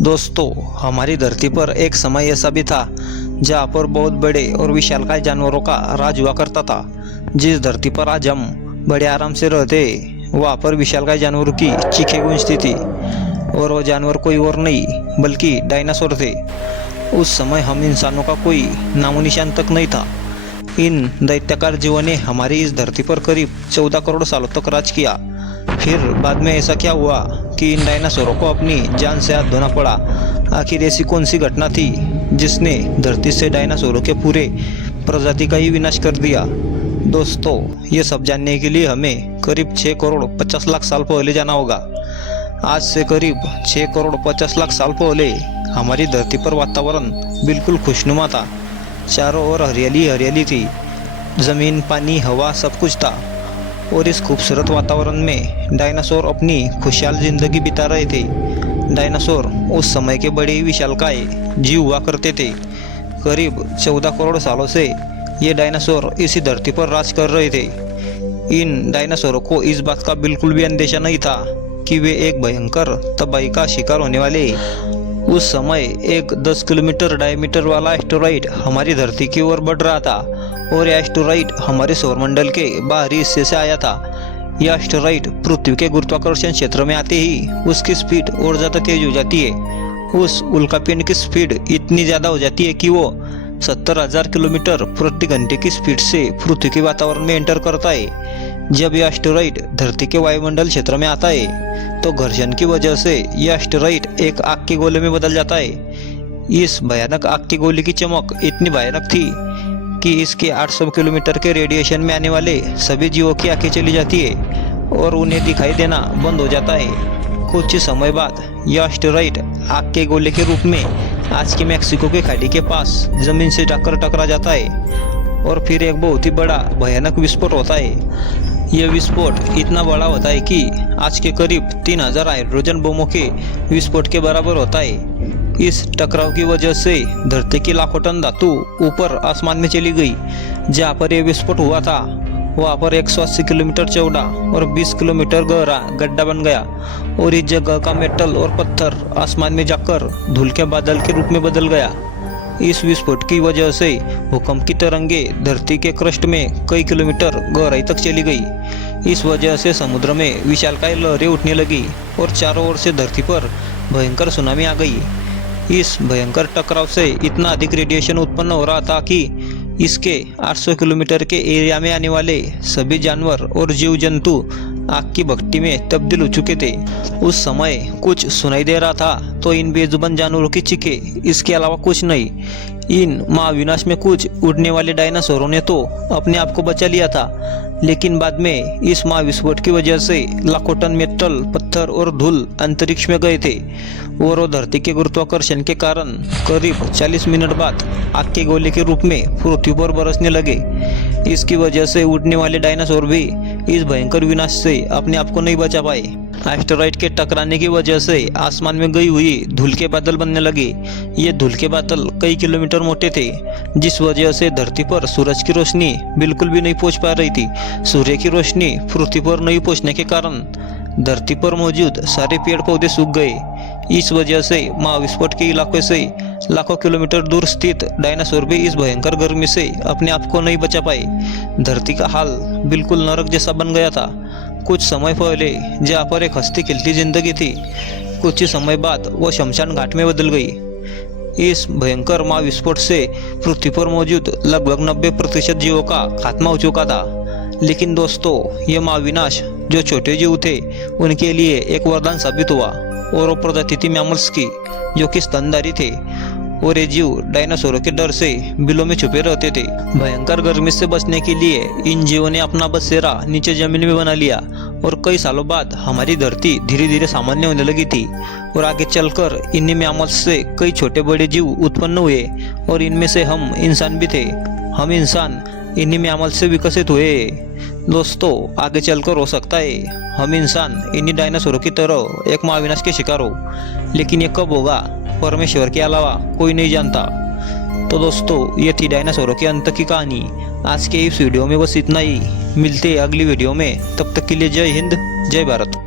दोस्तों, हमारी धरती पर एक समय ऐसा भी था जहाँ पर बहुत बड़े और विशालकाय जानवरों का राज हुआ करता था। जिस धरती पर आज हम बड़े आराम से रहते, वहाँ पर विशालकाय जानवरों की चीखें गूंजती थी। और वो जानवर कोई और नहीं बल्कि डायनासोर थे। उस समय हम इंसानों का कोई नामो निशान तक नहीं था। इन दैत्याकार जीवों ने हमारी इस धरती पर करीब 14 करोड़ सालों तक राज किया। फिर बाद में ऐसा क्या हुआ कि इन डायनासोरों को अपनी जान से हाथ धोना पड़ा। आखिर ऐसी कौन सी घटना थी जिसने धरती से डायनासोरों के पूरे प्रजाति का ही विनाश कर दिया। दोस्तों, ये सब जानने के लिए हमें करीब 6 करोड़ 50 लाख साल पहले जाना होगा। आज से करीब 6 करोड़ 50 लाख साल पहले हमारी धरती पर वातावरण बिल्कुल खुशनुमा था। चारों ओर हरियाली हरियाली थी। ज़मीन, पानी, हवा सब कुछ था। और इस खूबसूरत वातावरण में डायनासोर अपनी खुशहाल जिंदगी बिता रहे थे। डायनासोर उस समय के बड़े ही विशालकाय जीव हुआ करते थे। करीब 14 करोड़ सालों से ये डायनासोर इसी धरती पर राज कर रहे थे। इन डायनासोरों को इस बात का बिल्कुल भी अंदेशा नहीं था कि वे एक भयंकर तबाही का शिकार होने वाले। उस समय एक 10 किलोमीटर डायमीटर वाला एस्टेरॉइड हमारी धरती की ओर बढ़ रहा था। और यह एस्टेरॉइड हमारे सौरमंडल के बाहरी हिस्से से आया था। यह एस्टेरॉइड पृथ्वी के गुरुत्वाकर्षण क्षेत्र में आते ही उसकी स्पीड और ज़्यादा तेज हो जाती है। उस उल्कापिंड की स्पीड इतनी ज़्यादा हो जाती है कि वो 70,000 किलोमीटर प्रति घंटे की स्पीड से पृथ्वी के वातावरण में एंटर करता है। जब यह एस्टेरॉइड धरती के वायुमंडल क्षेत्र में आता है तो घर्षण की वजह से यह एस्टेरॉइड एक आग के गोले में बदल जाता है। इस भयानक आग के गोले की चमक इतनी भयानक थी कि इसके 800 किलोमीटर के रेडिएशन में आने वाले सभी जीवों की आंखें चली जाती है और उन्हें दिखाई देना बंद हो जाता है। कुछ ही समय बाद यह एस्टेरॉइड आग के गोले के रूप में आज की मैक्सिको के खाड़ी के पास जमीन से जाकर टकरा जाता है। और फिर एक बहुत ही बड़ा भयानक विस्फोट होता है। यह विस्फोट इतना बड़ा होता है कि आज के करीब 3000 हाइड्रोजन बमों के विस्फोट के बराबर होता है। इस टकराव की वजह से धरती की लाखों टन धातु ऊपर आसमान में चली गई। जहाँ पर यह विस्फोट हुआ था वहाँ पर 180 किलोमीटर चौड़ा और 20 किलोमीटर गहरा गड्ढा बन गया। और इस जगह का मेटल और पत्थर आसमान में जाकर धूल के बादल के रूप में बदल गया। इस विस्फोट की वजह से भूकंप की तरंगे धरती के क्रस्ट में कई किलोमीटर गहराई तक चली गई। इस वजह से समुद्र में विशालकाय लहरें उठने लगी और चारों ओर से धरती पर भयंकर सुनामी आ गई। इस भयंकर टकराव से इतना अधिक रेडिएशन उत्पन्न हो रहा था कि इसके 800 किलोमीटर के एरिया में आने वाले सभी जानवर और जीव जंतु आग की भट्टी में तब्दील हो चुके थे। उस समय कुछ सुनाई दे रहा था तो इन बेजुबान जानवरों की चीखें, इसके अलावा कुछ नहीं। इन महाविनाश में कुछ उड़ने वाले डायनासोरों ने तो अपने आप को बचा लिया था, लेकिन बाद में इस महाविस्फोट की वजह से लाखों टन मेटल, पत्थर और धूल अंतरिक्ष में गए थे। और वो धरती के गुरुत्वाकर्षण के कारण करीब 40 मिनट बाद आग के गोले के रूप में पृथ्वी पर बरसने लगे। इसकी वजह से उड़ने वाले डायनासोर भी इस भयंकर विनाश से अपने आप को नहीं बचा पाए। एस्टेरॉइड के टकराने की वजह से आसमान में गई हुई धूल के बादल बनने लगे। ये धूल के बादल कई किलोमीटर मोटे थे, जिस वजह से धरती पर सूरज की रोशनी बिल्कुल भी नहीं पहुंच पा रही थी। सूर्य की रोशनी पृथ्वी पर नहीं पहुंचने के कारण धरती पर मौजूद सारे पेड़ पौधे सूख गए। इस वजह से महाविस्फोट के इलाके से लाखों किलोमीटर दूर स्थित डायनासोर भी इस भयंकर गर्मी से अपने आप को नहीं बचा पाए। धरती का हाल बिल्कुल नरक जैसा बन गया था। कुछ समय पहले जहाँ पर एक हंसती खिलती जिंदगी थी, कुछ ही समय बाद वो शमशान घाट में बदल गई। इस भयंकर महाविस्फोट से पृथ्वी पर मौजूद लगभग 90% जीवों का खात्मा हो चुका था। लेकिन दोस्तों, यह महाविनाश जो छोटे जीव थे उनके लिए एक वरदान साबित हुआ। और वो प्रजाति थी मैमल्स की, जो कि स्तनधारी थे। और ये जीव डायनासोरों के डर से बिलों में छुपे रहते थे। भयंकर गर्मी से बचने के लिए इन जीवों ने अपना बसेरा नीचे जमीन में बना लिया। और कई सालों बाद हमारी धरती धीरे धीरे सामान्य होने लगी थी। और आगे चलकर इन्हीं मैमल्स से कई छोटे बड़े जीव उत्पन्न हुए। और इनमें से हम इंसान भी थे। हम इंसान इन्हीं मैमल्स से विकसित हुए। दोस्तों, आगे चलकर हो सकता है हम इंसान इन्हीं डायनासोरों की तरह एक महाविनाश के शिकार हो। लेकिन ये कब होगा, परमेश्वर के अलावा कोई नहीं जानता। तो दोस्तों, ये थी डायनासोरों के अंत की कहानी। आज के इस वीडियो में बस इतना ही। मिलते हैं अगली वीडियो में। तब तक के लिए जय हिंद, जय भारत।